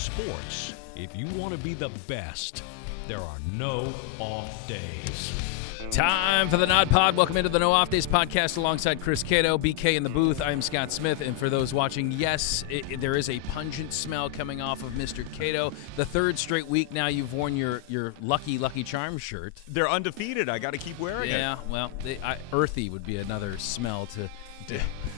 sports, if you want to be the best, there are no off days. Time for the NODPOD. Welcome into the No Off Days podcast alongside Chris Cato, BK in the booth. I'm Scott Smith, and for those watching, yes, there is a pungent smell coming off of Mr. Cato. The third straight week now you've worn your Lucky Charm shirt. They're undefeated. I got to keep wearing it. Yeah, well, earthy would be another smell to...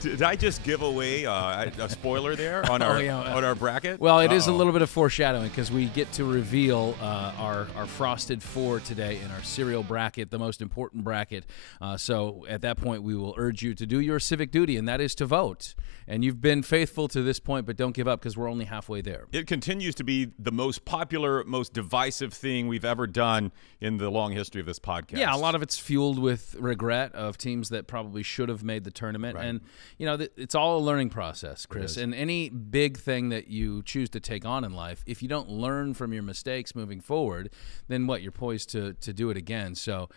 Did I just give away a spoiler there on our bracket? Well, it is a little bit of foreshadowing because we get to reveal our Frosted Four today in our cereal bracket, the most important bracket. So at that point, we will urge you to do your civic duty, and that is to vote. And you've been faithful to this point, but don't give up because we're only halfway there. It continues to be the most popular, most divisive thing we've ever done in the long history of this podcast. Yeah, a lot of it's fueled with regret of teams that probably should have made the tournament. Right. And, you know, it's all a learning process, Chris. And any big thing that you choose to take on in life, if you don't learn from your mistakes moving forward, then what? You're poised to do it again. So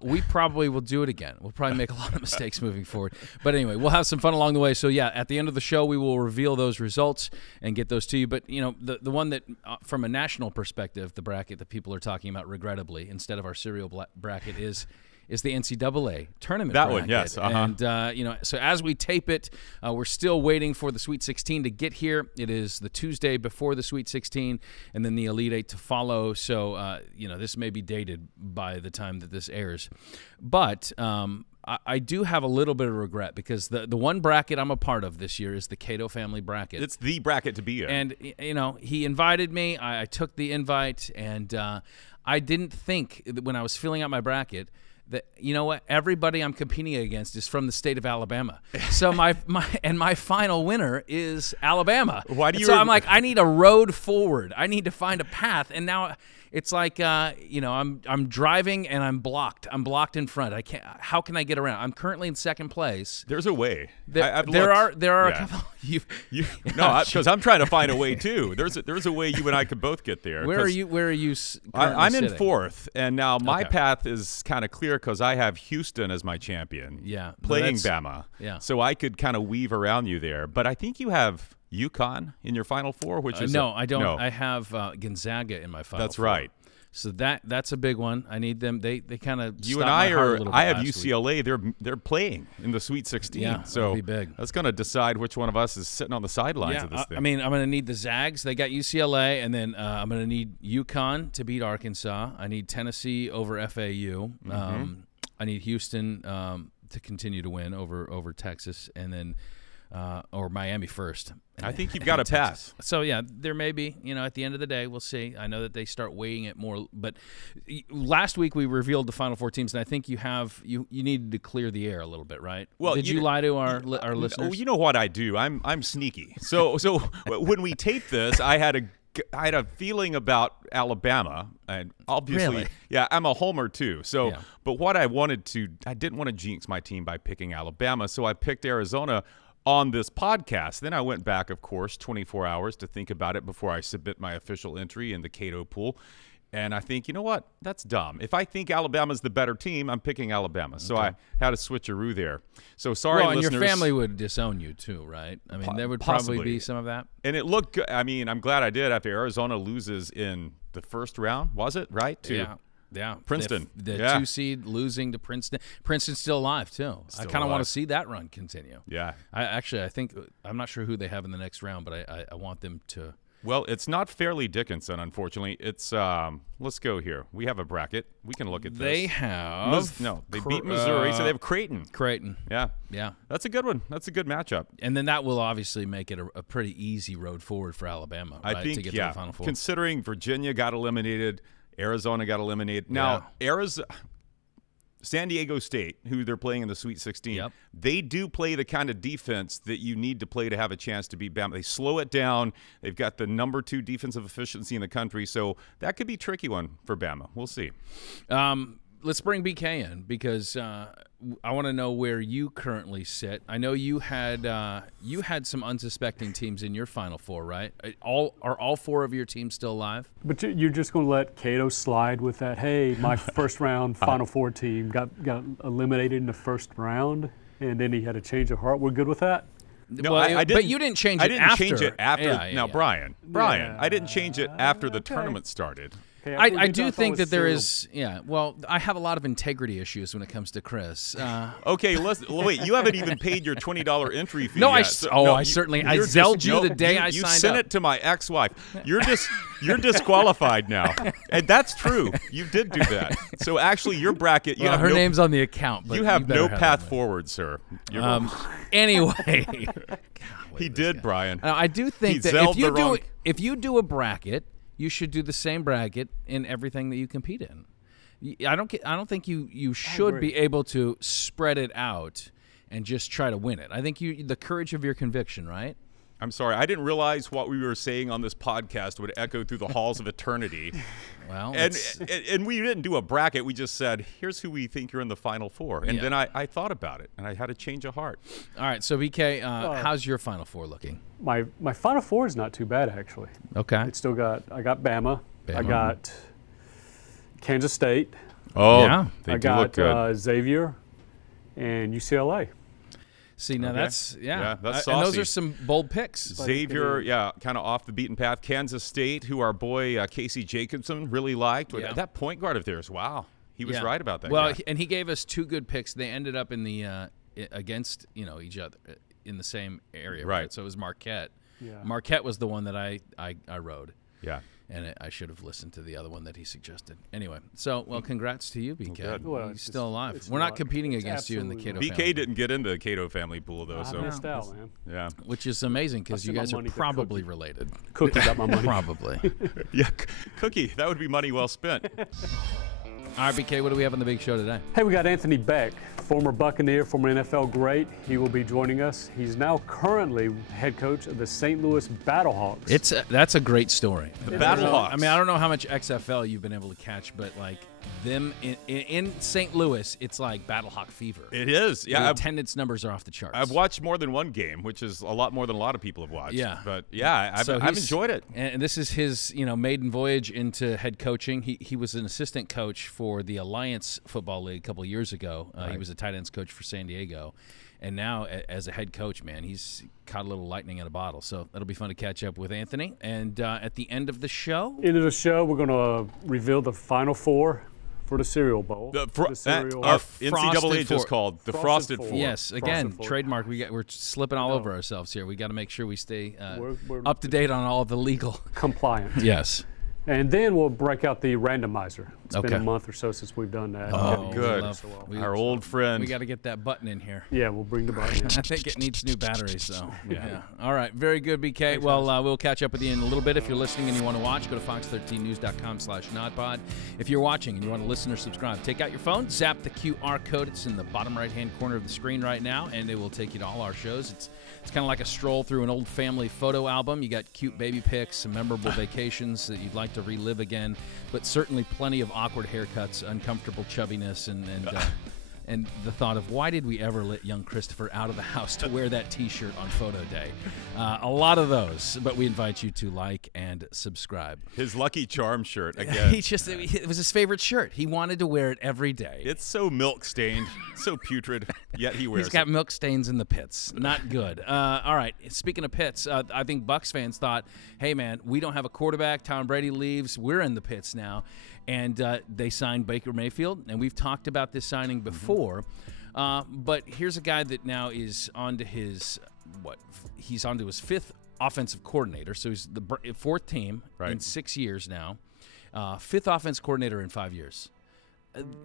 we probably will do it again. We'll probably make a lot of mistakes moving forward. But anyway, we'll have some fun along the way. So, yeah, at the end of the show, we will reveal those results and get those to you. But, you know, the one that, from a national perspective, the bracket that people are talking about, regrettably, instead of our cereal bracket, is the NCAA tournament that bracket. One, yes. And, you know, so as we tape it, we're still waiting for the Sweet 16 to get here. It is the Tuesday before the Sweet 16 and then the Elite Eight to follow. So, you know, this may be dated by the time that this airs. But I do have a little bit of regret because the one bracket I'm a part of this year is the Cato family bracket. It's the bracket to be in. And, you know, he invited me. I took the invite, and I didn't think that when I was filling out my bracket that, you know what, everybody I'm competing against is from the state of Alabama. So my final winner is Alabama. Why do you? So I'm like, I need a road forward. I need to find a path. And now it's like, you know, I'm driving and I'm blocked. I'm blocked in front. I can't. How can I get around? I'm currently in second place. There's a way. There are a couple. No, because I'm trying to find a way too. There's a way you and I could both get there. Where are you? I'm in sitting? fourth, and now my path is kind of clear because I have Houston as my champion. Yeah, playing Bama. Yeah, so I could kind of weave around you there. But I think you have UConn in your Final Four, which is no, I don't. No. I have Gonzaga in my Final Four. That's right. So that's a big one. I need them. They kind of you and I are. I have UCLA. They're playing in the Sweet 16. Yeah, so be big. That's going to decide which one of us is sitting on the sidelines of this thing. I mean, I'm going to need the Zags. They got UCLA, and then I'm going to need UConn to beat Arkansas. I need Tennessee over FAU. I need Houston to continue to win over Texas, and then. Or Miami first. I think you've got a pass. So, yeah, there may be, you know, at the end of the day, we'll see. I know that they start weighing it more. But last week we revealed the Final Four teams, and I think you needed to clear the air a little bit, right? Well, Did you lie to our listeners? You know what I do. I'm sneaky. So when we taped this, I had a feeling about Alabama, and obviously, really? Yeah, I'm a homer too. So, but what I didn't want to jinx my team by picking Alabama, so I picked Arizona on this podcast. Then I went back, of course, 24 hours to think about it before I submit my official entry in the Cato pool. And I think, you know what? That's dumb. If I think Alabama's the better team, I'm picking Alabama. So I had a switcheroo there. So sorry, listeners. And your family would disown you too, right? I mean, there would probably be some of that. And it looked good. I mean, I'm glad I did after Arizona loses in the first round. Was it, right? Yeah, Princeton. The 2 seed losing to Princeton. Princeton's still alive too. I kind of want to see that run continue. Yeah. I think I'm not sure who they have in the next round, but I want them to. Well, it's not Fairleigh Dickinson, unfortunately. It's let's go here. We have a bracket. We can look at this. They have they beat Missouri, so they have Creighton. Yeah. That's a good one. That's a good matchup. And then that will obviously make it a pretty easy road forward for Alabama, right? I think, to get to the Final Four. Considering Virginia got eliminated. Arizona got eliminated. Now, San Diego State, who they're playing in the Sweet 16, they do play the kind of defense that you need to play to have a chance to beat Bama. They slow it down. They've got the number 2 defensive efficiency in the country, so that could be a tricky one for Bama. We'll see. Let's bring BK in because I want to know where you currently sit. I know you had some unsuspecting teams in your Final Four, right? Are all 4 of your teams still alive? But you're just going to let Cato slide with that? Hey, my first round Final Four team got eliminated in the first round, and then he had a change of heart. We're good with that? No, well, I didn't. But you didn't change it I didn't after. change it after. Yeah, Now, yeah. Brian, I didn't change it after the tournament started. Okay, I do think that there is, well, I have a lot of integrity issues when it comes to Chris. Okay, wait, you haven't even paid your $20 entry fee No, yet. I certainly, I zelled you the day I signed up. You sent it to my ex-wife. You're disqualified now. And that's true. You did do that. So actually, your bracket, her name's on the account. But you have no have path forward, sir. Anyway. He did, Brian. I do think He that zelled if you do a bracket, you should do the same bracket in everything that you compete in. I don't think you should be able to spread it out and just try to win it. I think the courage of your conviction, right? I'm sorry. I didn't realize what we were saying on this podcast would echo through the halls of eternity. Well, and we didn't do a bracket. We just said, here's who we think you're in the Final Four. And then I thought about it, and I had a change of heart. All right. So, BK, how's your Final Four looking? My Final Four is not too bad, actually. Okay. It's still I got Bama. I got Kansas State. Oh, yeah. They I do got look good. Xavier and UCLA. See, now that's that's and those saucy. are some bold picks. Xavier, kind of off the beaten path. Kansas State, who our boy Casey Jacobson really liked. Yeah. That point guard of theirs, wow. He was right about that. Well, guy. and he gave us two good picks. They ended up in the against each other in the same area. Right. So it was Marquette. Yeah. Marquette was the one that I rode. Yeah. And I should have listened to the other one that he suggested. Anyway, so, congrats to you, BK. good. Well, He's still alive. it's We're not not- competing it's against you in the absolutely Cato BK family. didn't get into the Cato family pool, though. I So missed out, man. yeah. Which is amazing because you sent my guys are money to probably Cookie. related. Cookie got my money. Probably. Yeah, Cookie, that would be money well spent. All right, BK, what do we have on the big show today? Hey, we got Anthony Becht, former Buccaneer, former NFL great. He will be joining us. He's now currently head coach of the St. Louis Battlehawks. That's a great story. The Battlehawks. I mean, I don't know how much XFL you've been able to catch, but like them in St. Louis, it's like Battlehawk fever. It is. The Yeah. attendance numbers are off the charts. I've watched more than one game, which is a lot more than a lot of people have watched. Yeah. But yeah, I've enjoyed it. And this is his, maiden voyage into head coaching. He was an assistant coach for the Alliance Football League a couple of years ago. He was a tight ends coach for San Diego. And now, as a head coach, man, he's caught a little lightning in a bottle. So that'll be fun to catch up with Anthony. And at the end of the show, we're going to reveal the Final Four for the Cereal Bowl. Our NCAA just called the Frosted Four. yes, again, Four. trademark. We're slipping all over ourselves here. We got to make sure we stay We're up to date on all of the legal. compliant. Yes. And then we'll break out the randomizer. It's been Okay. a month or so since we've done that. Oh, good. Our old friend. We got to get that button in here. Yeah, we'll bring the button in. I think it needs new batteries, though. Yeah. All right. Very good, BK. Well, we'll catch up with you in a little bit. If you're listening and you want to watch, go to fox13news.com/NODPOD. If you're watching and you want to listen or subscribe, take out your phone, zap the QR code. It's in the bottom right-hand corner of the screen right now, and it will take you to all our shows. It's kind of like a stroll through an old family photo album. You got cute baby pics, some memorable vacations that you'd like to relive again, but certainly plenty of awkward haircuts, uncomfortable chubbiness, and the thought of why did we ever let young Christopher out of the house to wear that T-shirt on photo day? A lot of those, but we invite you to like and subscribe. His Lucky Charm shirt again. It was his favorite shirt. He wanted to wear it every day. It's so milk stained, so putrid, yet he wears He's got it. milk stains in the pits. Not good. All right. Speaking of pits, I think Bucs fans thought, hey, man, we don't have a quarterback. Tom Brady leaves. We're in the pits now. And they signed Baker Mayfield. And we've talked about this signing before. But here's a guy that now is onto his, he's onto his fifth offensive coordinator. So he's the fourth team in 6 years now. Fifth offense coordinator in 5 years.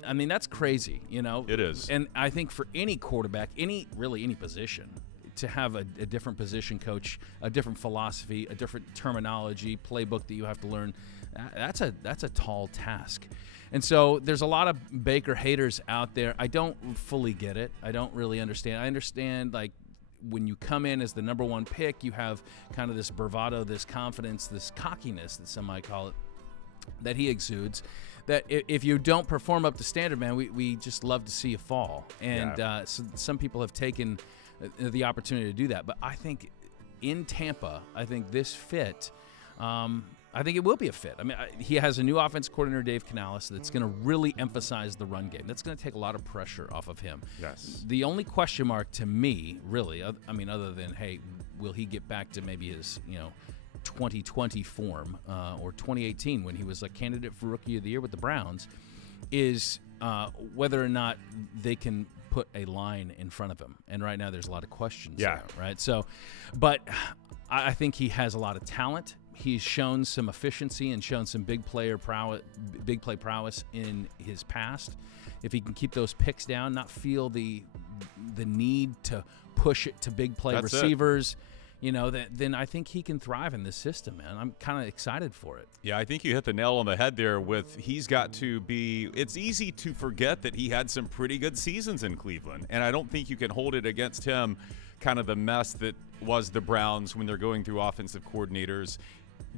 I mean, that's crazy, It is. And I think for any quarterback, any position, to have a different position coach, a different philosophy, a different terminology, playbook that you have to learn, that's a tall task. And so there's a lot of Baker haters out there. I don't fully get it. I don't really understand. I understand, like, when you come in as the number one pick, you have kind of this bravado, this confidence, this cockiness that some might call it, that he exudes, that if you don't perform up to standard, man, we just love to see you fall. And so some people have taken the opportunity to do that. But I think in Tampa, this fit, I think it will be a fit. I mean, he has a new offense coordinator, Dave Canales, that's going to really emphasize the run game. That's going to take a lot of pressure off of him. Yes. The only question mark to me, really, I mean, other than, hey, will he get back to maybe his, 2020 form or 2018 when he was a candidate for Rookie of the Year with the Browns, is whether or not they can put a line in front of him. And right now there's a lot of questions there, right? So, but I think he has a lot of talent. He's shown some efficiency and shown some big play prowess in his past. If he can keep those picks down, not feel the need to push it to big play receivers, then I think he can thrive in this system, man. I'm kind of excited for it. Yeah, I think you hit the nail on the head there with he's got to be – it's easy to forget that he had some pretty good seasons in Cleveland, and I don't think you can hold it against him, kind of the mess that was the Browns when they're going through offensive coordinators.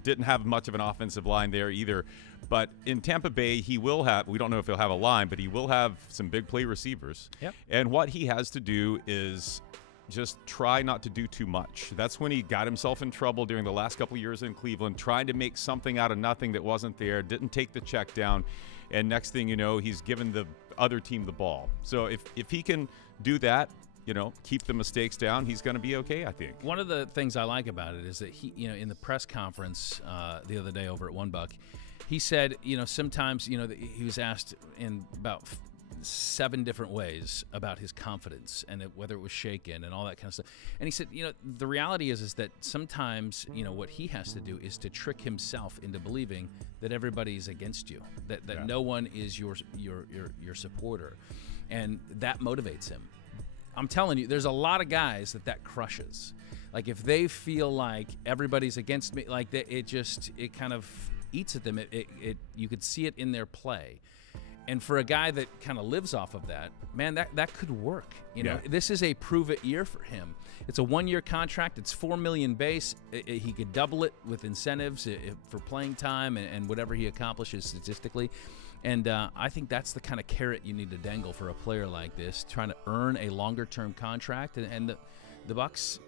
Didn't have much of an offensive line there either. But in Tampa Bay, he will have – we don't know if he'll have a line, but he will have some big play receivers. Yep. And what he has to do is just try not to do too much. That's when he got himself in trouble during the last couple of years in Cleveland, trying to make something out of nothing that wasn't there, didn't take the check down, and next thing you know, he's given the other team the ball. So if he can do that, keep the mistakes down, he's going to be okay, I think. One of the things I like about it is that he, in the press conference the other day over at One Buck, he said, sometimes, he was asked in about 7 different ways about his confidence and whether it was shaken and all that kind of stuff. And he said, the reality is that sometimes, what he has to do is to trick himself into believing that everybody's against you, that no one is your supporter, and that motivates him. I'm telling you, there's a lot of guys that crushes. Like if they feel like everybody's against me, like it kind of eats at them. You could see it in their play. And for a guy that kind of lives off of that, man, that could work. This is a prove-it year for him. It's a 1-year contract. It's $4 million base. He could double it with incentives for playing time and whatever he accomplishes statistically. And I think that's the kind of carrot you need to dangle for a player like this, trying to earn a longer-term contract. And the Bucs,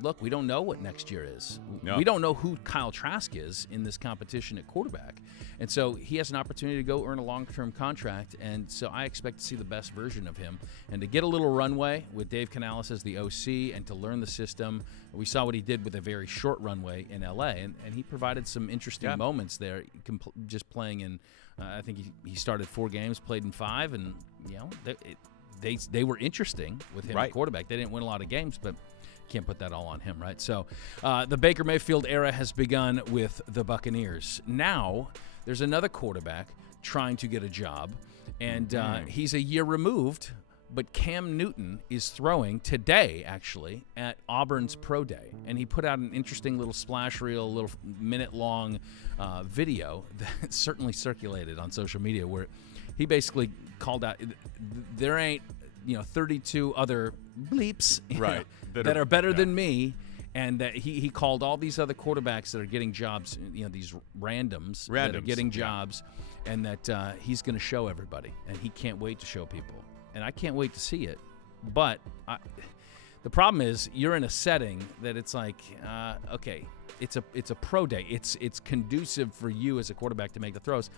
look, we don't know what next year is. No. We don't know who Kyle Trask is in this competition at quarterback. And so he has an opportunity to go earn a long-term contract, and so I expect to see the best version of him. And to get a little runway with Dave Canales as the OC and to learn the system, we saw what he did with a very short runway in L.A., and he provided some interesting moments there, just playing in I think he started 4 games, played in 5, and they were interesting with him at quarterback. They didn't win a lot of games, but can't put that all on him, right? So the Baker Mayfield era has begun with the Buccaneers. Now there's another quarterback trying to get a job, and he's a year removed, but Cam Newton is throwing today, actually, at Auburn's Pro Day. And he put out an interesting little splash reel, a little minute-long video that certainly circulated on social media, where he basically called out, there ain't 32 other bleeps that are better than me, and that he called all these other quarterbacks that are getting jobs, these randoms that are getting jobs, and that he's going to show everybody, and he can't wait to show people. And I can't wait to see it. But the problem is you're in a setting that it's like, okay, it's a pro day. It's conducive for you as a quarterback to make the throws.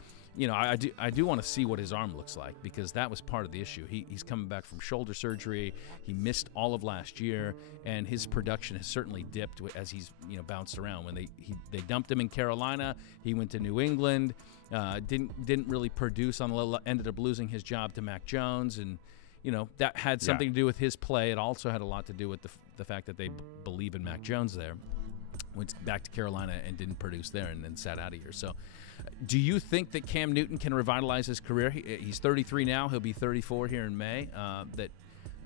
I do want to see what his arm looks like, because that was part of the issue. He's coming back from shoulder surgery. He missed all of last year, and his production has certainly dipped as he's bounced around. When they dumped him in Carolina, he went to New England. Didn't really produce ended up losing his job to Mac Jones, and that had something to do with his play. It also had a lot to do with the fact that they believe in Mac Jones there. Went back to Carolina and didn't produce there, and then sat out of here. So do you think that Cam Newton can revitalize his career? He's 33 now. He'll be 34 here in May. That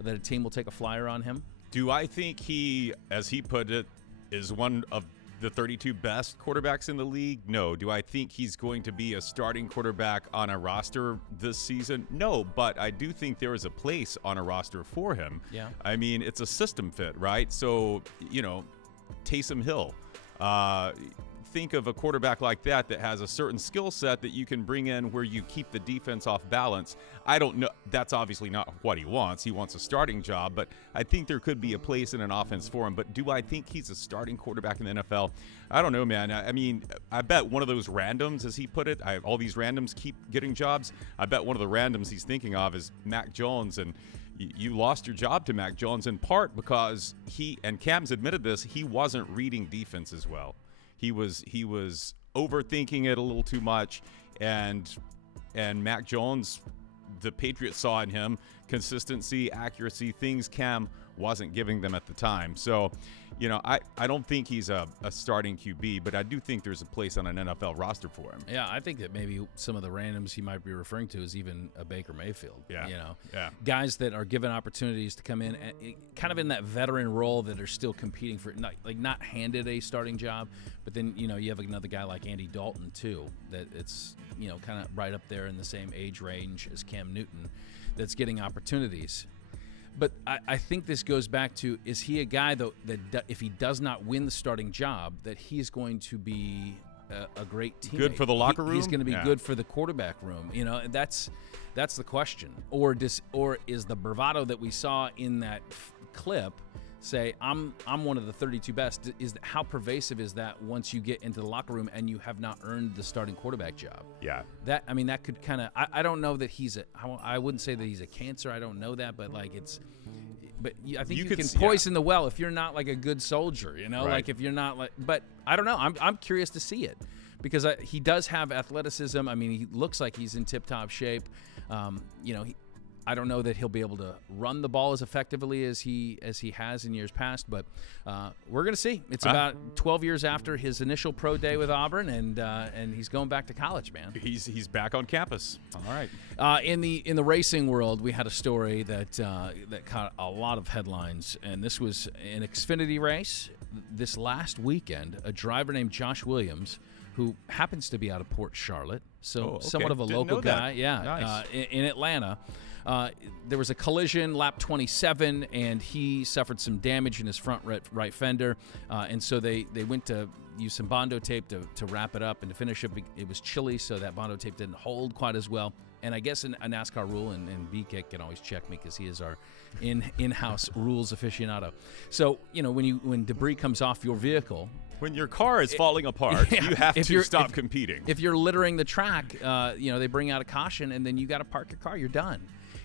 a team will take a flyer on him? Do I think he, as he put it, is one of the 32 best quarterbacks in the league? No. Do I think he's going to be a starting quarterback on a roster this season? No, but I do think there is a place on a roster for him. Yeah. I mean, it's a system fit, right? So, Taysom Hill, think of a quarterback like that has a certain skill set that you can bring in where you keep the defense off balance. I don't know. That's obviously not what he wants. He wants a starting job, but I think there could be a place in an offense for him. But do I think he's a starting quarterback in the NFL? I don't know, man. I mean, I bet one of those randoms, as he put it, all these randoms keep getting jobs. I bet one of the randoms he's thinking of is Mac Jones, and you lost your job to Mac Jones in part because and Cam's admitted this, he wasn't reading defense as well. He was overthinking it a little too much, and Mac Jones, the Patriots saw in him consistency, accuracy, things Cam wasn't giving them at the time. So, you know, I don't think he's a starting QB, but I do think there's a place on an NFL roster for him. Yeah, I think that maybe some of the randoms he might be referring to is even a Baker Mayfield. Yeah. You know, yeah. Guys that are given opportunities to come in and kind of in that veteran role that are still competing for, not handed a starting job, but then, you know, you have another guy like Andy Dalton too, that it's, you know, kind of right up there in the same age range as Cam Newton that's getting opportunities. But I think this goes back to, is he a guy, though, that if he does not win the starting job, that he's going to be a great teammate? Good for the locker room? He's going to be good for the quarterback room. You know, that's the question. Or is the bravado that we saw in that clip say, I'm one of the 32 best? How pervasive is that once you get into the locker room and you have not earned the starting quarterback job? Yeah. That could kind of, I don't know that I wouldn't say that he's a cancer. I don't know that, but I think you can poison the well if you're not like a good soldier, you know, right. Like if you're not like, but I don't know. I'm curious to see it because he does have athleticism. I mean, he looks like he's in tip-top shape. You know, I don't know that he'll be able to run the ball as effectively as he has in years past, but we're going to see. It's about 12 years after his initial pro day with Auburn, and he's going back to college, man. He's back on campus. All right. In the racing world, we had a story that caught a lot of headlines, and this was an Xfinity race this last weekend. A driver named Josh Williams, who happens to be out of Port Charlotte, so somewhat of a local guy, Nice. In Atlanta. There was a collision, lap 27, and he suffered some damage in his front right fender. And so they went to use some Bondo tape to wrap it up and to finish it. It was chilly, so that Bondo tape didn't hold quite as well. And I guess a NASCAR rule, and BK can always check me because he is our in-house rules aficionado. So, you know, when debris comes off your vehicle, when your car is falling apart, you have to stop competing. If you're littering the track, you know, they bring out a caution, and then you got to park your car. You're done.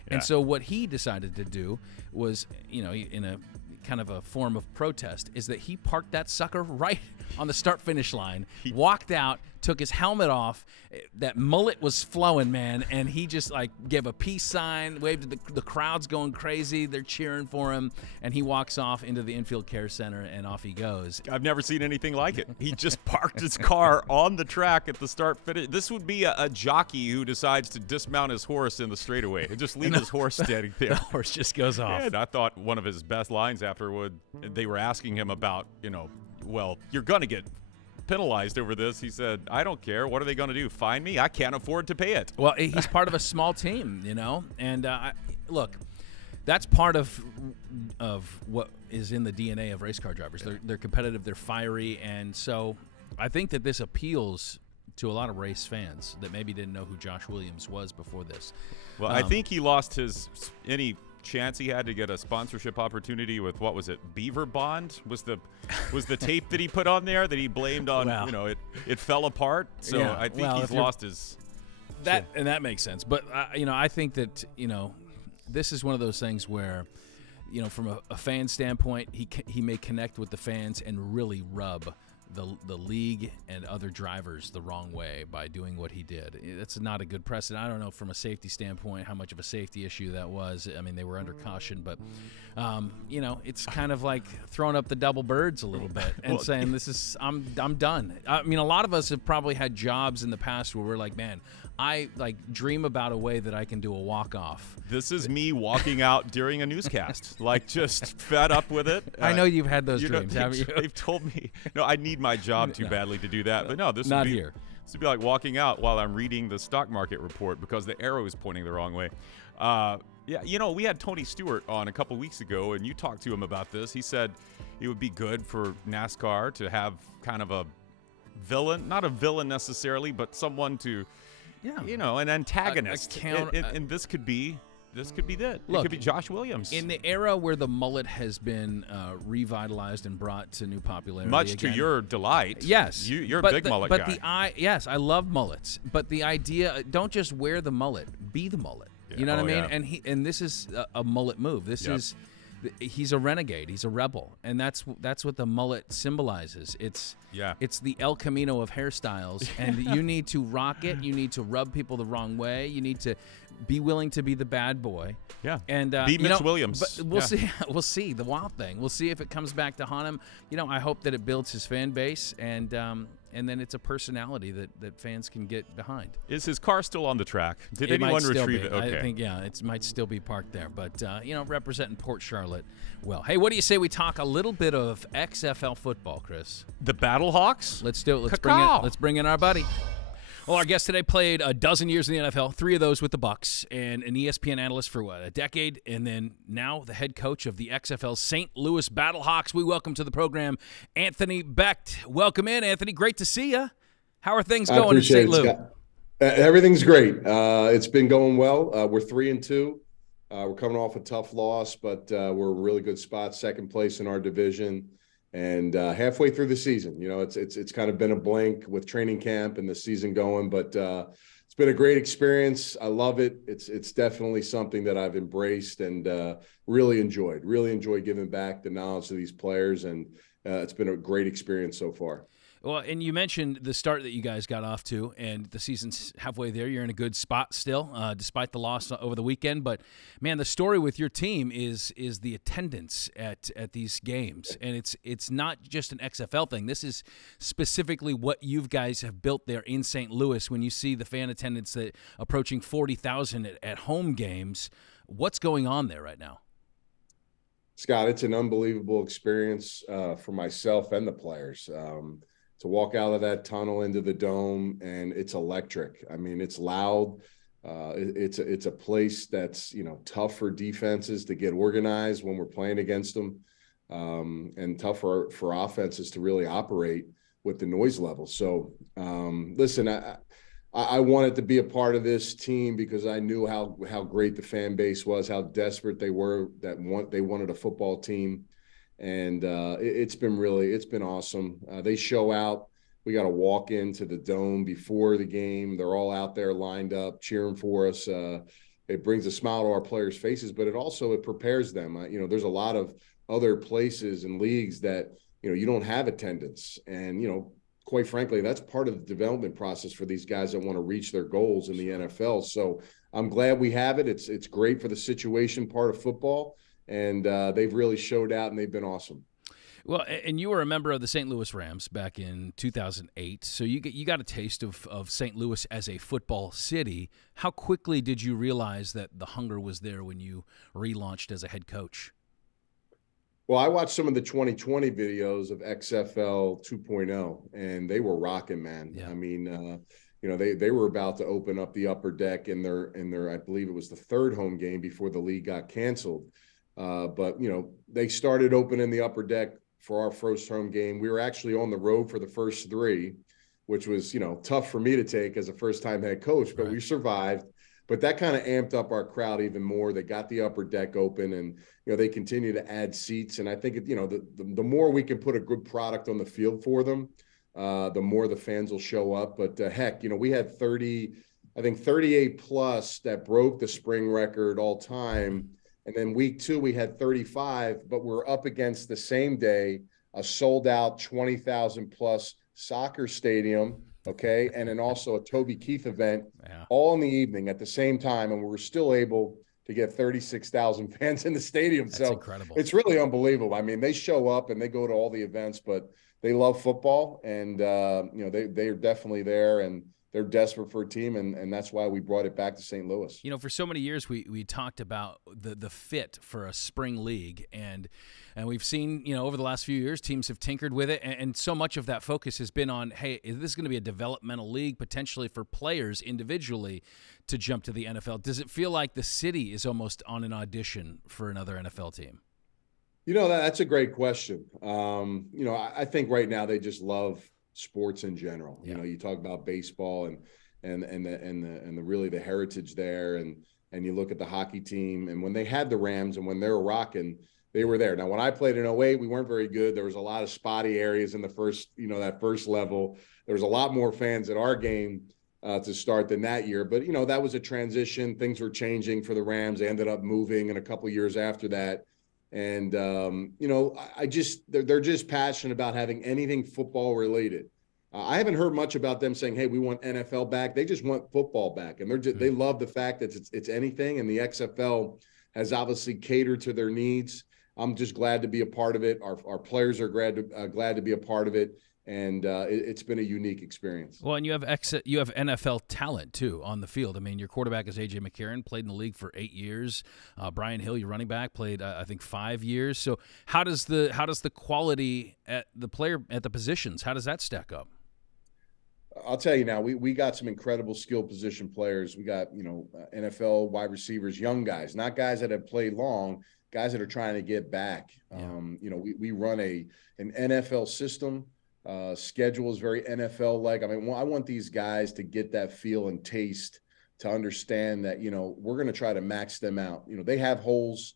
Yeah. And so what he decided to do was, you know, in a kind of a form of protest, is that he parked that sucker right on the start-finish line, walked out, took his helmet off. That mullet was flowing, man, and he just like gave a peace sign, waved to the crowd's going crazy. They're cheering for him, and he walks off into the infield care center, and off he goes. I've never seen anything like it. He just parked his car on the track at the start finish. This would be a jockey who decides to dismount his horse in the straightaway and just leave his horse standing there. The horse just goes off. And I thought one of his best lines afterward, they were asking him about, you know, well, you're going to get penalized over this. He said, I don't care. What are they going to do? Fine me? I can't afford to pay it. Well, he's part of a small team, you know, and look, that's part of what is in the DNA of race car drivers. They're competitive, they're fiery, and so I think that this appeals to a lot of race fans that maybe didn't know who Josh Williams was before this. Well, I think he lost any chance he had to get a sponsorship opportunity with, what was it, Beaver Bond was the tape that he put on there that he blamed on. You know, it fell apart, so yeah. I think he's lost his and that makes sense. But you know, I think that, you know, this is one of those things where, you know, from a fan standpoint, he may connect with the fans and really rub the league and other drivers the wrong way by doing what he did. That's not a good precedent. I don't know from a safety standpoint how much of a safety issue that was. I mean, they were under caution, but you know, it's kind of like throwing up the double birds a little bit and saying, "This is I'm done." I mean, a lot of us have probably had jobs in the past where we're like, "Man, I like dream about a way that I can do a walk-off." This is me walking out during a newscast, like just fed up with it. I know you've had those dreams, haven't you? They've told me, no, I need my job too badly to do that. But no, this not would be here. This would be like walking out while I'm reading the stock market report because the arrow is pointing the wrong way. Yeah, you know, we had Tony Stewart on a couple weeks ago, and you talked to him about this. He said it would be good for NASCAR to have kind of a villain, not a villain necessarily, but someone to, an antagonist. And this could be that. Look, it could be Josh Williams. In the era where the mullet has been revitalized and brought to new popularity, much to your delight. Yes, you're a big mullet guy. Yes, I love mullets. But the idea, don't just wear the mullet, be the mullet. Yeah. You know what I mean? Yeah. And this is a mullet move. He's a renegade. He's a rebel, and that's what the mullet symbolizes. It's the El Camino of hairstyles, and you need to rock it. You need to rub people the wrong way. You need to be willing to be the bad boy. Yeah, and be Mitch Williams. But we'll see. We'll see the wild thing. We'll see if it comes back to haunt him. I hope that it builds his fan base, and then it's a personality that fans can get behind. Is his car still on the track? Did anyone retrieve it? Okay. I think, it might still be parked there. But, representing Port Charlotte well. Hey, what do you say we talk a little bit of XFL football, Chris? The Battlehawks? Let's do it. Let's bring in our buddy. Well, our guest today played a dozen years in the NFL, 3 of those with the Bucs, and an ESPN analyst for, a decade, and then now the head coach of the XFL St. Louis Battlehawks. We welcome to the program Anthony Becht. Welcome in, Anthony. Great to see you. How are things going in St. Louis? Everything's great. It's been going well. We're 3-2. We're coming off a tough loss, but we're in a really good spot, second place in our division. And halfway through the season, it's kind of been a blink with training camp and the season going, but it's been a great experience. I love it. It's definitely something that I've embraced and really enjoyed giving back the knowledge to these players. And it's been a great experience so far. Well, and you mentioned the start that you guys got off to, and the season's halfway there. You're in a good spot still, despite the loss over the weekend. But, man, the story with your team is the attendance at these games. And it's not just an XFL thing. This is specifically what you guys have built there in St. Louis when you see the fan attendance that approaching 40,000 at home games. What's going on there right now? Scott, it's an unbelievable experience for myself and the players. To walk out of that tunnel into the dome, and it's electric. I mean, it's loud. It's a place that's, tough for defenses to get organized when we're playing against them, and tough for offenses to really operate with the noise level. So, listen, I wanted to be a part of this team because I knew how great the fan base was, how desperate they were they wanted a football team. And it's been awesome. They show out. We got to walk into the dome before the game. They're all out there lined up cheering for us. It brings a smile to our players' faces, but it prepares them. There's a lot of other places and leagues that, you don't have attendance. And, quite frankly, that's part of the development process for these guys that want to reach their goals in the NFL. So I'm glad we have it. It's great for the situation part of football. And they've really showed out, and they've been awesome. Well, and you were a member of the St. Louis Rams back in 2008, so you got a taste of St. Louis as a football city. How quickly did you realize that the hunger was there when you relaunched as a head coach? Well, I watched some of the 2020 videos of XFL 2.0, and they were rocking, man. Yeah. I mean, they were about to open up the upper deck in their I believe it was the third home game before the league got canceled. But, they started opening the upper deck for our first home game. We were actually on the road for the first 3, which was, tough for me to take as a first-time head coach, but we survived. But that kind of amped up our crowd even more. They got the upper deck open, and, they continue to add seats. And I think, the more we can put a good product on the field for them, the more the fans will show up. But, heck, we had 38 plus that broke the spring record all time. And then week 2, we had 35, but we're up against the same day, a sold out 20,000 plus soccer stadium. Okay. And then also a Toby Keith event all in the evening at the same time. And we were still able to get 36,000 fans in the stadium. That's so incredible. It's really unbelievable. I mean, they show up and they go to all the events, but they love football, and, they are definitely there, and they're desperate for a team, and that's why we brought it back to St. Louis. For so many years we talked about the fit for a spring league, and we've seen, over the last few years, teams have tinkered with it, and so much of that focus has been on, hey, is this going to be a developmental league potentially for players individually to jump to the NFL? Does it feel like the city is almost on an audition for another NFL team? That's a great question. I think right now they just love sports in general. Yeah. You know, you talk about baseball and the really the heritage there, and you look at the hockey team, and when they had the Rams and when they were rocking, they were there. Now, when I played in 08, we weren't very good. There was a lot of spotty areas in the first, you know, that first level. There was a lot more fans at our game to start than that year. But, you know, that was a transition. Things were changing for the Rams. They ended up moving in a couple of years after that. And, you know, they're just passionate about having anything football related. I haven't heard much about them saying, hey, we want NFL back. They just want football back. And they love the fact that it's anything. And the XFL has obviously catered to their needs. I'm just glad to be a part of it. Our players are glad to be a part of it. And it's been a unique experience. Well, and you have NFL talent too on the field. I mean, your quarterback is A.J. McCarron, played in the league for 8 years. Brian Hill, your running back, played I think 5 years. So how does the quality at the positions, how does that stack up? I'll tell you now, we got some incredible skill position players. We got, you know, NFL wide receivers, young guys, not guys that have played long, guys that are trying to get back. Yeah. You know, we run an NFL system. Schedule is very NFL-like. I mean, I want these guys to get that feel and taste to understand that, you know, we're going to try to max them out. You know, they have holes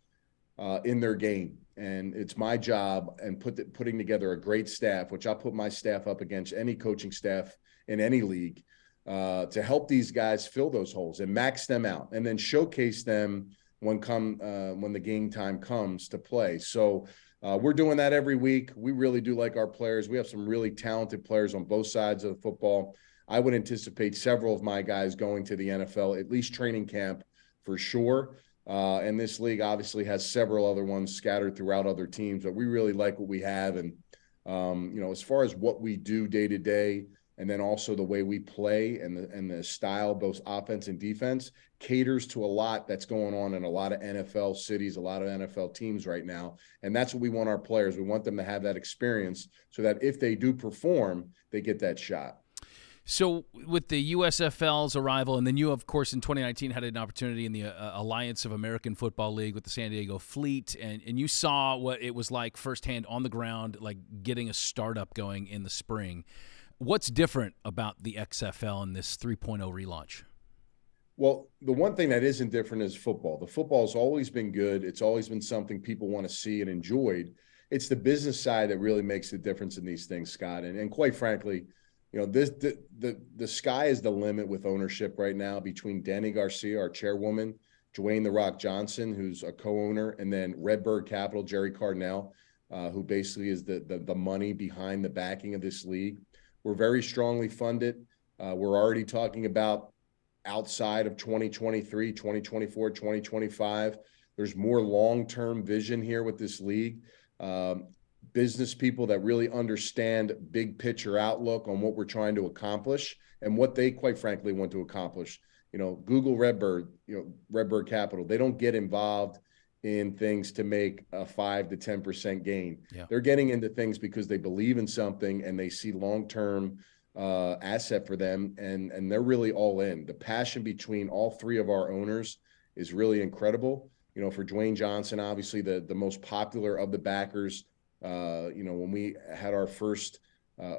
in their game, and it's my job and putting together a great staff, which I'll put my staff up against any coaching staff in any league to help these guys fill those holes and max them out, and then showcase them when the game time comes to play. So we're doing that every week. We really do like our players. We have some really talented players on both sides of the football. I would anticipate several of my guys going to the NFL, at least training camp for sure. And this league obviously has several other ones scattered throughout other teams, but we really like what we have. And, you know, as far as what we do day to day, and then also the way we play and the style, both offense and defense, caters to a lot that's going on in a lot of NFL cities, a lot of NFL teams right now. And that's what we want our players. We want them to have that experience so that if they do perform, they get that shot. So with the USFL's arrival, and then you, of course, in 2019 had an opportunity in the Alliance of American Football League with the San Diego Fleet, and you saw what it was like firsthand on the ground, like getting a startup going in the spring. What's different about the XFL and this 3.0 relaunch? Well, the one thing that isn't different is football. The football has always been good. It's always been something people want to see and enjoyed. It's the business side that really makes the difference in these things, Scott. And quite frankly, you know, the sky is the limit with ownership right now between Danny Garcia, our chairwoman, Dwayne "The Rock" Johnson, who's a co-owner, and then Redbird Capital, Jerry Cardinal, who basically is the money behind the backing of this league. We're very strongly funded. We're already talking about outside of 2023, 2024, 2025. There's more long-term vision here with this league. Business people that really understand big picture outlook on what we're trying to accomplish and what they, quite frankly, want to accomplish. You know, Google Redbird, you know, Redbird Capital, they don't get involved in things to make a 5 to 10% gain. Yeah. They're getting into things because they believe in something and they see long-term asset for them, and they're really all in. The passion between all three of our owners is really incredible. You know, for Dwayne Johnson, obviously the most popular of the backers. You know, when we had our first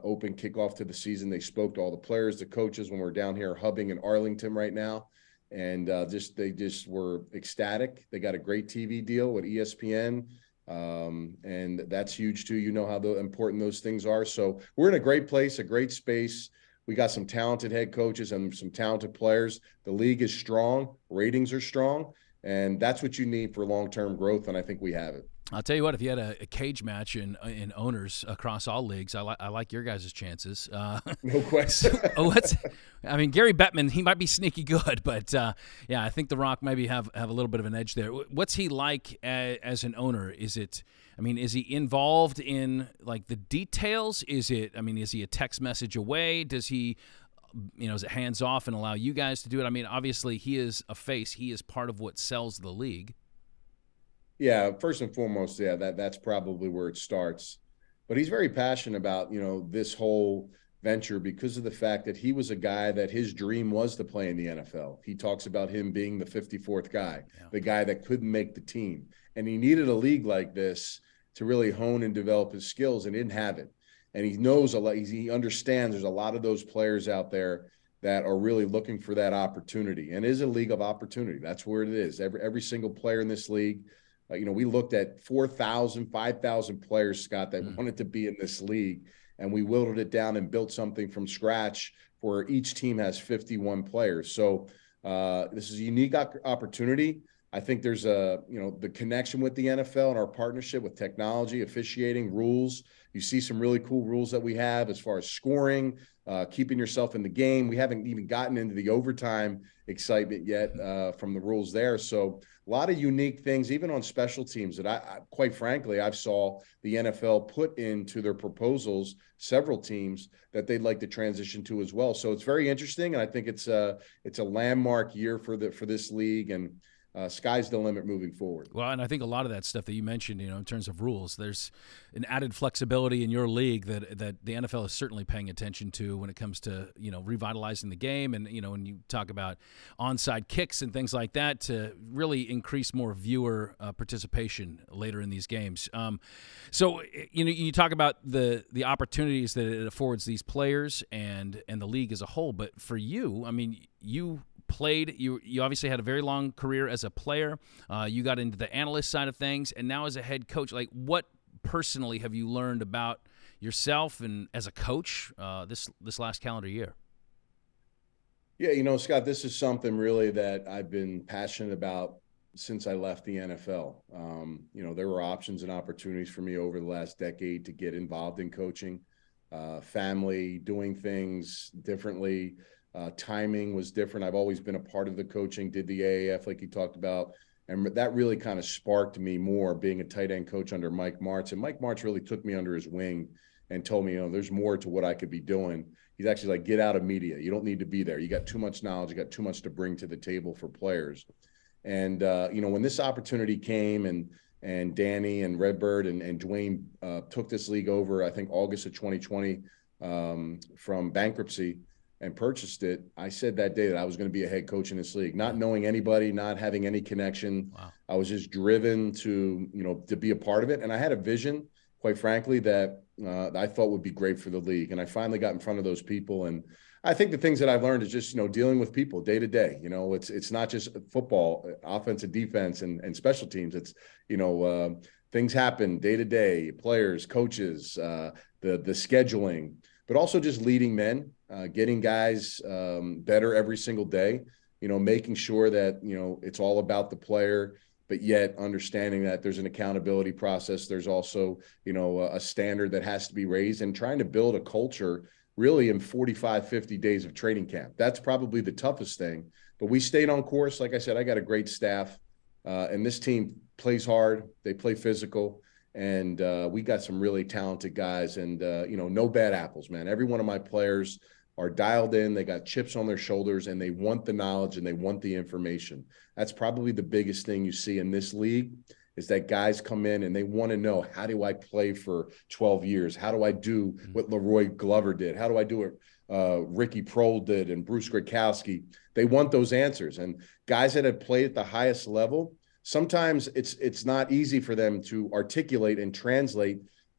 open kickoff to the season, they spoke to all the players, the coaches, when we're down here hubbing in Arlington right now. And they just were ecstatic. They got a great TV deal with ESPN, and that's huge too. You know how important those things are. So we're in a great place, a great space. We got some talented head coaches and some talented players. The league is strong, ratings are strong, and that's what you need for long-term growth, and I think we have it. I'll tell you what, if you had a cage match in owners across all leagues, I like your guys' chances. No question. I mean, Gary Bettman, he might be sneaky good, but yeah, I think The Rock maybe have a little bit of an edge there. What's he like as an owner? Is he involved in like the details? Is he a text message away? Does he, is it hands off and allow you guys to do it? I mean, obviously he is a face. He is part of what sells the league. Yeah, first and foremost, yeah, that's probably where it starts. But he's very passionate about, this whole venture because of the fact that he was a guy that his dream was to play in the NFL. He talks about him being the 54th guy, the guy that couldn't make the team. And he needed a league like this to really hone and develop his skills, and didn't have it. and he knows a lot. He understands there's a lot of those players out there that are really looking for that opportunity, and it is a league of opportunity. That's where it is. Every single player in this league, we looked at 4,000, 5,000 players, Scott, that wanted to be in this league, and we whittled it down and built something from scratch where each team has 51 players. So this is a unique opportunity. I think there's the connection with the NFL and our partnership with technology, officiating, rules. You see some really cool rules that we have as far as scoring, keeping yourself in the game. We haven't even gotten into the overtime excitement yet from the rules there. So a lot of unique things, even on special teams, that I quite frankly, I've saw the NFL put into their proposals, several teams that they'd like to transition to as well. So it's very interesting, and I think it's a landmark year for this league, and sky's the limit moving forward. Well, and I think a lot of that stuff that you mentioned, in terms of rules, there's an added flexibility in your league that the NFL is certainly paying attention to when it comes to, revitalizing the game. And, when you talk about onside kicks and things like that to really increase more viewer participation later in these games. So, you talk about the opportunities that it affords these players and the league as a whole. But for you, you played, you obviously had a very long career as a player. You got into the analyst side of things, and now as a head coach, like, what personally have you learned about yourself and as a coach this last calendar year? Yeah, Scott, this is something really that I've been passionate about since I left the NFL. There were options and opportunities for me over the last decade to get involved in coaching, family, doing things differently. Timing was different. I've always been a part of the coaching, did the AAF like you talked about. And that really kind of sparked me more being a tight end coach under Mike Martz. And Mike Martz really took me under his wing and told me, there's more to what I could be doing. He's actually like, get out of media. You don't need to be there. You got too much knowledge. You got too much to bring to the table for players. And, when this opportunity came and Danny and Redbird and Dwayne took this league over, I think August of 2020 from bankruptcy, and purchased it, I said that day that I was going to be a head coach in this league, not knowing anybody, not having any connection. Wow. I was just driven to be a part of it. And I had a vision, quite frankly, that I thought would be great for the league. And I finally got in front of those people. And I think the things that I've learned is just, dealing with people day to day. It's not just football, offense and defense and special teams. It's, things happen day to day, players, coaches, the scheduling, but also just leading men. Getting guys better every single day, making sure that, it's all about the player, but yet understanding that there's an accountability process. There's also, a standard that has to be raised, and trying to build a culture really in 45, 50 days of training camp. That's probably the toughest thing, but we stayed on course. Like I said, I got a great staff, and this team plays hard. They play physical. And we got some really talented guys, and, no bad apples, man. Every one of my players are dialed in. They got chips on their shoulders, and they want the knowledge and they want the information. That's probably the biggest thing you see in this league, is that guys come in and they want to know, how do I play for 12 years? How do I do what Leroy Glover did? How do I do what Ricky Prohl did and Bruce Gradkowski? They want those answers. And guys that have played at the highest level, sometimes it's not easy for them to articulate and translate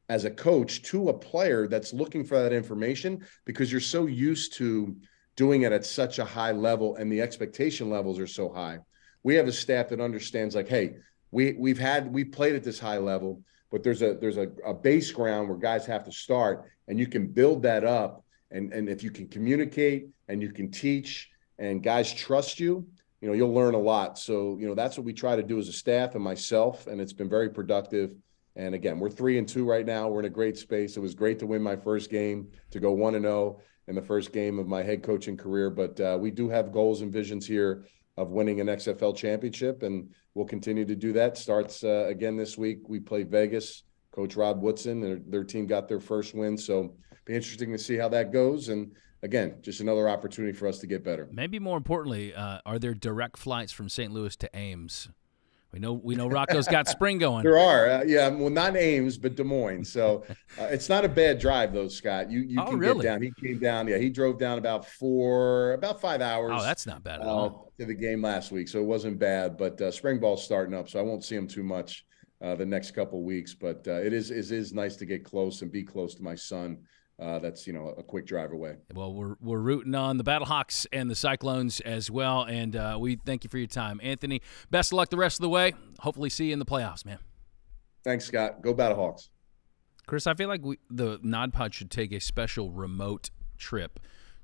as a coach to a player that's looking for that information, because you're so used to doing it at such a high level and the expectation levels are so high. We have a staff that understands, like, hey, we played at this high level, but there's a base ground where guys have to start, and you can build that up. And if you can communicate and you can teach and guys trust you, you'll learn a lot. So, that's what we try to do as a staff and myself, and it's been very productive. And again, we're 3-2 right now. We're in a great space. It was great to win my first game, to go 1-0 in the first game of my head coaching career. But we do have goals and visions here of winning an XFL championship, and we'll continue to do that. Starts again this week. We play Vegas. Coach Rod Woodson, their team got their first win. So be interesting to see how that goes. And again, just another opportunity for us to get better. Maybe more importantly, are there direct flights from St. Louis to Ames? We know Rocco's got spring going. There are, yeah. Well, not Ames, but Des Moines. So it's not a bad drive, though, Scott. You can really? get down. He came down. Yeah, he drove down about 5 hours. Oh, that's not bad at all. To the game last week, so it wasn't bad. But spring ball's starting up, so I won't see him too much the next couple of weeks. But it is nice to get close and be close to my son. That's a quick drive away. Well, we're rooting on the Battlehawks and the Cyclones as well, and we thank you for your time, Anthony. Best of luck the rest of the way. Hopefully, see you in the playoffs, man. Thanks, Scott. Go Battlehawks. Chris, I feel like the NODPOD should take a special remote trip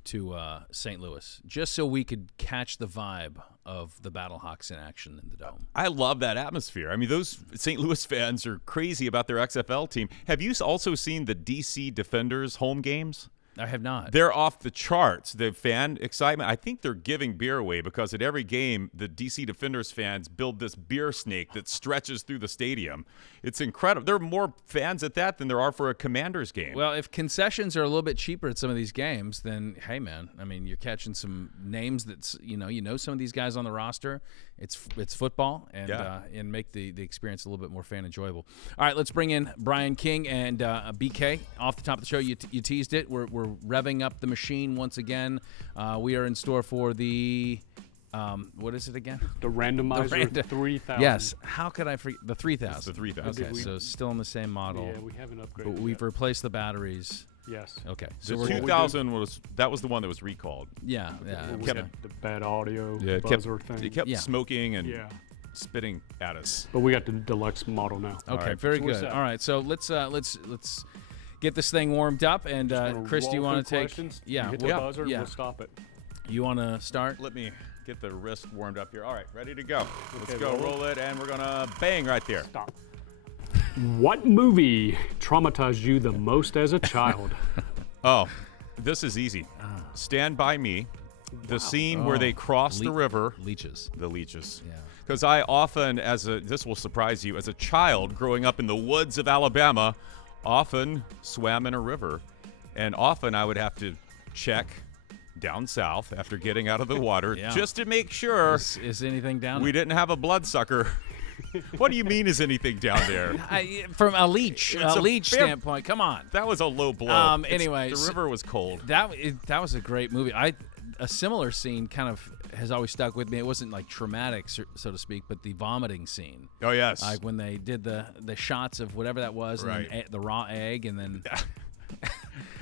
to St. Louis just so we could catch the vibe of the Battlehawks in action in the Dome. I love that atmosphere. I mean, those St. Louis fans are crazy about their XFL team. Have you also seen the DC Defenders home games? I have not. They're off the charts. The fan excitement. I think they're giving beer away because at every game, the DC Defenders fans build this beer snake that stretches through the stadium. It's incredible. There are more fans at that than there are for a Commanders game. Well, if concessions are a little bit cheaper at some of these games, then hey, man, I mean, you're catching some names that's you know some of these guys on the roster. It's football and make the experience a little bit more fan enjoyable. All right, let's bring in Brian King and BK off the top of the show. You teased it. We're revving up the machine once again. We are in store for the. What is it again? The Randomizer 3000. Yes. How could I forget the 3000? It's the 3000. Okay, so still in the same model. Yeah, we haven't upgraded. But we've replaced the batteries. Yes. Okay. So So the 2000 was the one that was recalled. yeah. We kept- got the bad audio It buzzer thing. It kept Yeah. smoking and Yeah. spitting at us. But we got the deluxe model now. Okay. right. Very So what's good. that? All right. So let's get this thing warmed up. And Chris, do you Roll want to through take? questions? Yeah. You hit the we'll- buzzer yeah. and we'll stop it. You want to start? Let me get the wrist warmed up here. All right, ready to go. Let's Okay, go. roll it. Roll it, and we're going to bang right there. Stop. What movie traumatized you the most as a child? Oh, this is easy. Stand By Me. The scene where they cross the river. Leeches. The Leeches. Yeah. Because I often, this will surprise you, as a child growing up in the woods of Alabama, often swam in a river. And often I would have to check down south after getting out of the water Yeah. just to make sure Is anything down? we didn't have a bloodsucker. What do you mean is anything down there? From a leech It's a fair- standpoint, come on. That was a low blow. Anyway, the river was cold. That was a great movie. A similar scene kind of has always stuck with me. It wasn't like traumatic, so to speak, but the vomiting scene. Oh, yes. Like when they did the shots of whatever that was, and Right. then the raw egg, and then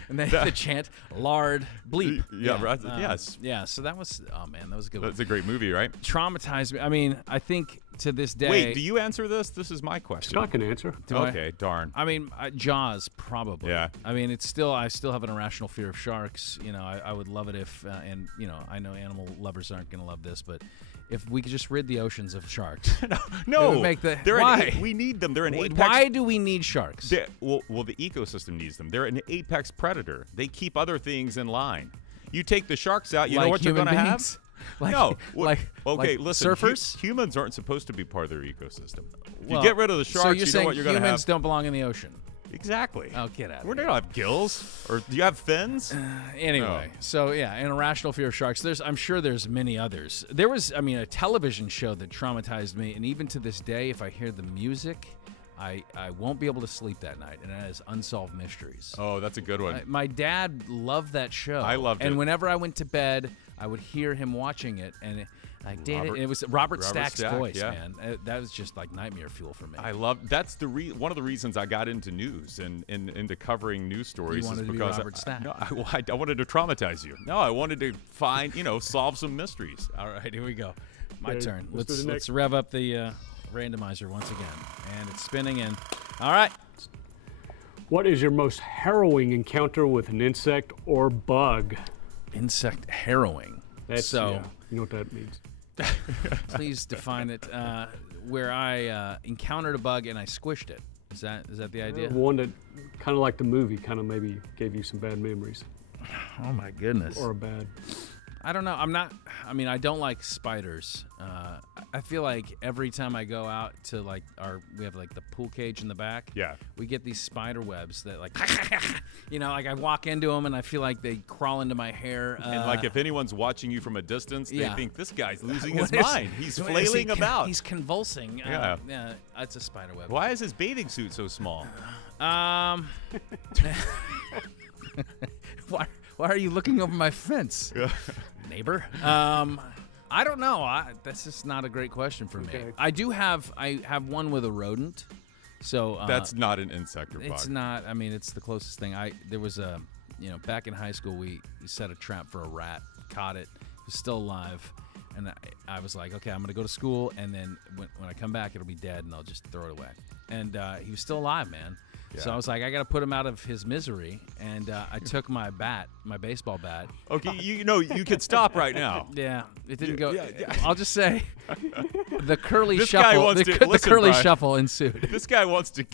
and then the chant lard bleep. Yeah, right. Yes. Yeah. So that was that was a good That's one. a great movie, right? Traumatized me. I mean, I think to this day. Wait, do you answer this? This is my question. Scott can answer. Okay, darn. I mean, Jaws probably. Yeah. I mean, I still have an irrational fear of sharks. You know, I would love it if, and you know, I know animal lovers aren't going to love this, but if we could just rid the oceans of sharks. No, It would make the- they're why? we need them. They're an apex. Why do we need sharks? Well, the ecosystem needs them. They're an apex predator. They keep other things in line. You take the sharks out, you know Like what you're human going to have? beings? Like, No. like listen. surfers? Humans aren't supposed to be part of their ecosystem. If Well, you get rid of the so sharks, you're you know saying what you're going to humans have. don't belong in the ocean. Exactly. Oh, get out of We here. don't have gills. Or do you have fins? Anyway, so yeah, an irrational fear of sharks. I'm sure there's many others. There was, a television show that traumatized me, and even to this day, if I hear the music, I won't be able to sleep that night, and that is Unsolved Mysteries. Oh, that's a good one. My dad loved that show. I loved and it. whenever I went to bed, I would hear him watching it, and it was Robert Stack's Stack, voice, yeah. man. That was just like nightmare fuel for me. I love that's one of the reasons I got into news and into covering news stories. You wanted is to be because Robert Stack. I wanted to traumatize you. No, I wanted to find solve some mysteries. All right, here we go. My Okay, turn. let's do the Let's next. rev up the randomizer once again, and it's spinning in. All right. What is your most harrowing encounter with an insect or bug? Insect harrowing. So yeah, you know what that means. please define it. Where I encountered a bug and I squished it. Is that the idea? One that kind of like the movie, kind of maybe gave you some bad memories Oh my goodness. or a bad. I don't know. I don't like spiders. I feel like every time I go out to we have like the pool cage in the back. Yeah. We get these spider webs that like I walk into them and I feel like they crawl into my hair. And if anyone's watching you from a distance, they yeah. think this guy's losing What his is- mind. He's what is flailing he about. He's convulsing. Yeah. Yeah. It's a spider web. Why is his bathing suit so small? Why are you looking over my fence, neighbor? I don't know. That's just not a great question for me. Okay. I have one with a rodent. So that's not an insect or bug. It's not. I mean, it's the closest thing. There was a, back in high school, we set a trap for a rat, caught it, it was still alive, and I was like, okay, I'm gonna go to school, and then when I come back, it'll be dead, and I'll just throw it away. And he was still alive, man. Yeah. So I was like, I got to put him out of his misery, and I took my baseball bat. Okay, you could stop right now. Yeah, it didn't go. Yeah. I'll just say, the curly this shuffle. Guy wants the curly shuffle ensued. This guy wants to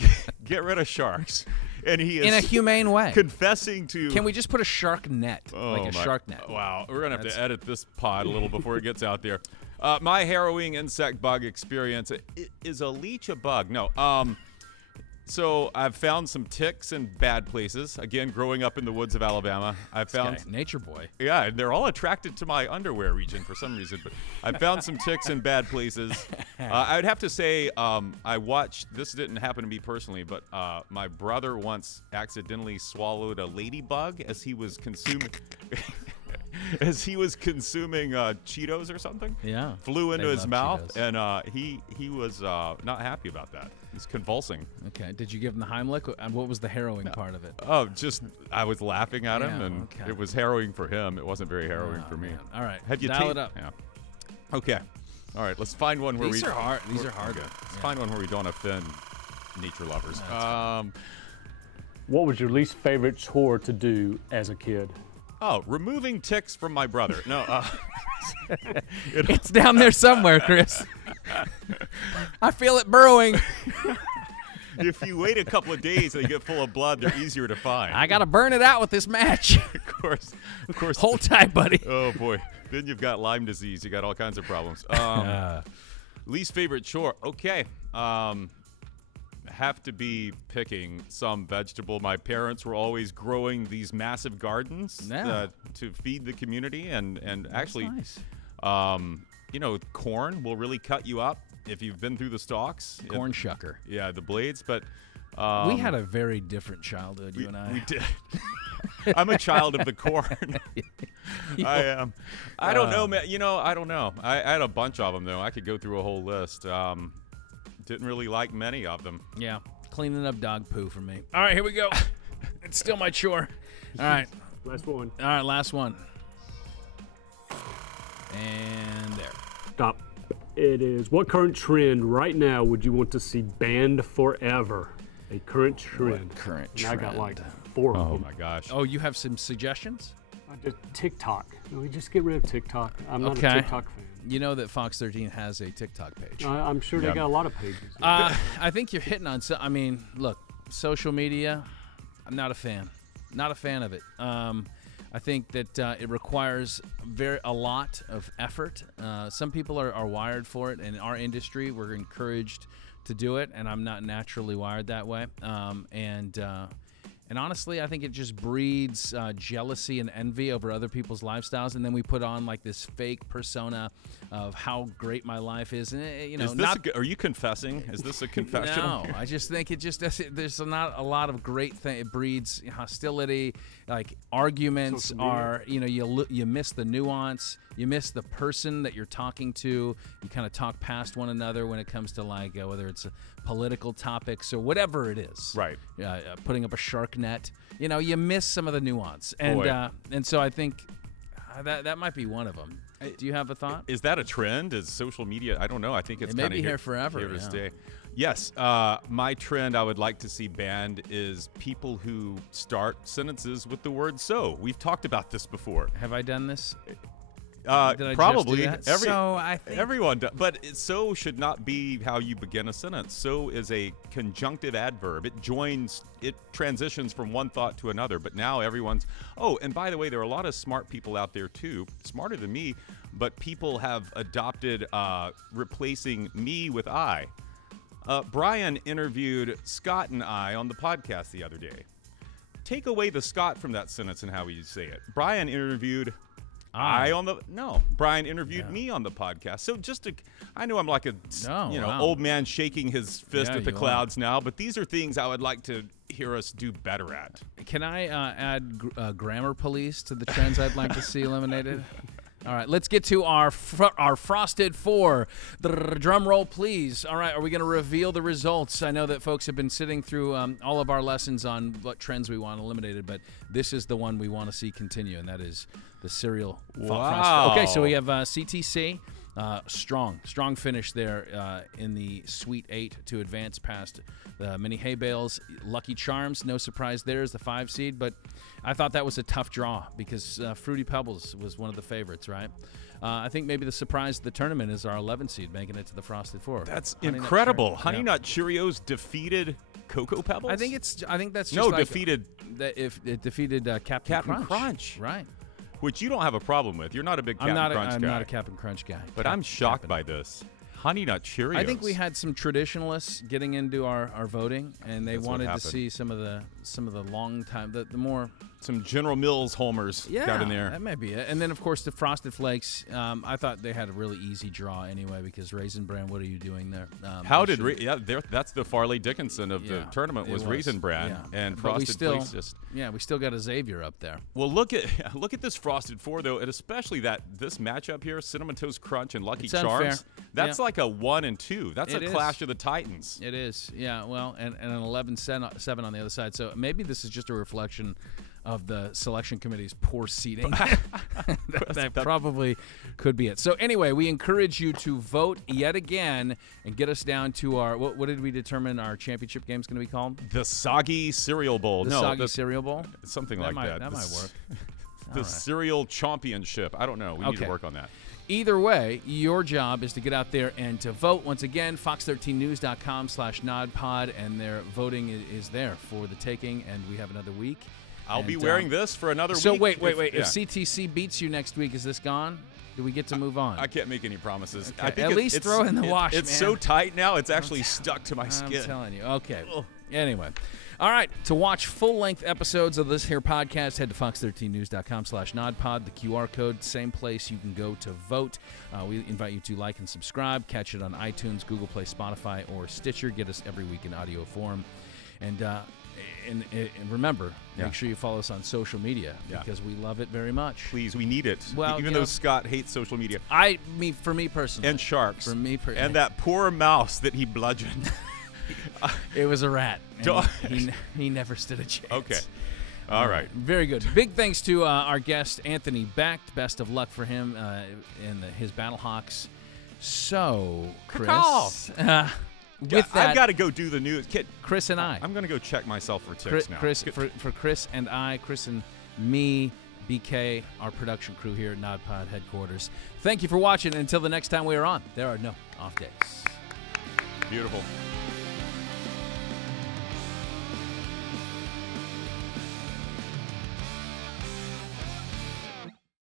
get rid of sharks, and he is in a humane way confessing to. Can we just put a shark net, shark net? Wow, we're gonna have to edit this pod a little before it gets out there. My harrowing insect bug experience is a leech a bug? No. So I've found some ticks in bad places. Again, growing up in the woods of Alabama, I found nature boy. Yeah, and they're all attracted to my underwear region for some reason. But I found some ticks in bad places. I would have to say I watched. This didn't happen to me personally, but my brother once accidentally swallowed a ladybug as he was consuming. Cheetos or something. Yeah. Flew into his mouth, Cheetos. and he was not happy about that. He's convulsing. Okay. Did you give him the Heimlich? And what was the harrowing part of it? Oh, just I was laughing at him, and it was harrowing for him. It wasn't very harrowing for me. Man. All right. Have you dial it up? Yeah. Okay. All right. Let's find one where These are hard. These are hard. Okay. Let's find one where we don't offend nature lovers. What was your least favorite chore to do as a kid? Oh, removing ticks from my brother. No, it's down there somewhere, Chris. I feel it burrowing. If you wait a couple of days and they get full of blood, they're easier to find. I got to burn it out with this match. Of course. Hold tight, buddy. Oh, boy. Then you've got Lyme disease. You got all kinds of problems. Least favorite chore. Okay. Have to be picking some vegetable. My parents were always growing these massive gardens to feed the community, and actually, nice. Corn will really cut you up if you've been through the stalks. Corn shucker. Yeah, the blades. But we had a very different childhood, you and I. We did. I'm a child of the corn. I am. I don't know, man. I don't know. I had a bunch of them, though. I could go through a whole list. Didn't really like many of them. Yeah, cleaning up dog poo for me. All right, here we go. It's still my chore. All right. Last one. All right, last one. And there. Stop. It is, what current trend right now would you want to see banned forever? A current trend. What current and trend? I got like 4 of them. Oh, my gosh. Oh, you have some suggestions? Just TikTok. We just get rid of TikTok. I'm not a TikTok fan. You know that Fox 13 has a TikTok page. I'm sure they got a lot of pages. I think you're hitting on I mean, look, social media, I'm not a fan. Not a fan of it. I think that it requires a lot of effort. Some people are wired for it. In our industry, we're encouraged to do it, and I'm not naturally wired that way. And honestly, I think it just breeds jealousy and envy over other people's lifestyles, and then we put on like this fake persona of how great my life is. And are you confessing? Is this a confession? No, I just think it just there's not a lot of great thing. It breeds hostility, like arguments are. You miss the nuance. You miss the person that you're talking to. You kind of talk past one another when it comes to like whether it's political topics or whatever it is. Right. Putting up a shark net. You miss some of the nuance, and so I think that might be one of them. Do you have a thought? Is that a trend? Is social media? I don't know. I think it's kind of here forever. Here to stay. Yes. My trend I would like to see banned is people who start sentences with the word "so." We've talked about this before. Have I done this? Probably I think everyone does, but so should not be how you begin a sentence. So is a conjunctive adverb. It transitions from one thought to another. But now everyone's. Oh, and by the way, there are a lot of smart people out there too, smarter than me. But people have adopted replacing me with I. Brian interviewed Scott and I on the podcast the other day. Take away the Scott from that sentence and how you say it. Brian interviewed. Brian interviewed me on the podcast. So I know I'm like old man shaking his fist at the clouds now, but these are things I would like to hear us do better at. Can I add grammar police to the trends I'd like to see eliminated? All right, let's get to our Frosted Four. Drum roll, please. All right, are we going to reveal the results? I know that folks have been sitting through all of our lessons on what trends we want eliminated, but this is the one we want to see continue, and that is the cereal. Wow. Okay, so we have CTC. Strong finish there in the Sweet 8 to advance past the mini hay bales. Lucky Charms, no surprise there, is the 5 seed, but I thought that was a tough draw because Fruity Pebbles was one of the favorites, right? I think maybe the surprise of the tournament is our 11 seed making it to the Frosted Four. That's incredible. Honey Nut Cheerios defeated Cocoa Pebbles? I think that's just defeated. If it defeated Captain Crunch. Right. Which you don't have a problem with. You're not a big Captain Crunch guy. I'm not a Captain Crunch guy. But I'm shocked by this. Honey Nut Cheerios. I think we had some traditionalists getting into our voting, and they wanted to see some of the long time, the more some General Mills homers got in there. That may be it. And then of course the Frosted Flakes. I thought they had a really easy draw anyway because Raisin Bran. What are you doing there? That's the Farley Dickinson of the tournament was Raisin Bran and Frosted Flakes. We still got a Xavier up there. Well, look at this Frosted Four though, and especially this matchup here: Cinnamon Toast Crunch and Lucky Charms. Unfair. That's like a 1 and 2. That's a clash of the Titans. It is, yeah. Well, and an 11-7 on the other side. So maybe this is just a reflection of the selection committee's poor seating. that probably could be it. So anyway, we encourage you to vote yet again and get us down to our what did we determine our championship game is going to be called? The Soggy Cereal Bowl. The Cereal Bowl? Something like that. That might work. The Cereal Championship. I don't know. We need to work on that. Either way, your job is to get out there and to vote. Once again, fox13news.com/NODPOD, and their voting is there for the taking, and we have another week. I'll be wearing this for another week. So wait. If CTC beats you next week, is this gone? Do we get to move on? I can't make any promises. Okay. I think at least throw it in the wash, It's so tight now, it's actually stuck to my skin. I'm telling you. Okay. Anyway. All right. To watch full-length episodes of this here podcast, head to fox13news.com/NODPOD. The QR code, same place you can go to vote. We invite you to like and subscribe. Catch it on iTunes, Google Play, Spotify, or Stitcher. Get us every week in audio form. And remember, make sure you follow us on social media because we love it very much. Please, we need it. Well, even though Scott hates social media. For me personally. And sharks. For me personally. And that poor mouse that he bludgeoned. It was a rat. He never stood a chance. Okay. All right. Very good. Big thanks to our guest, Anthony Becht. Best of luck for him in his Battlehawks. So, Chris. With that, I've got to go do the news. Chris and I. I'm going to go check myself for ticks now. For Chris and I, Chris and me, BK, our production crew here at NODPOD headquarters. Thank you for watching. And until the next time we are on, there are no off days. Beautiful.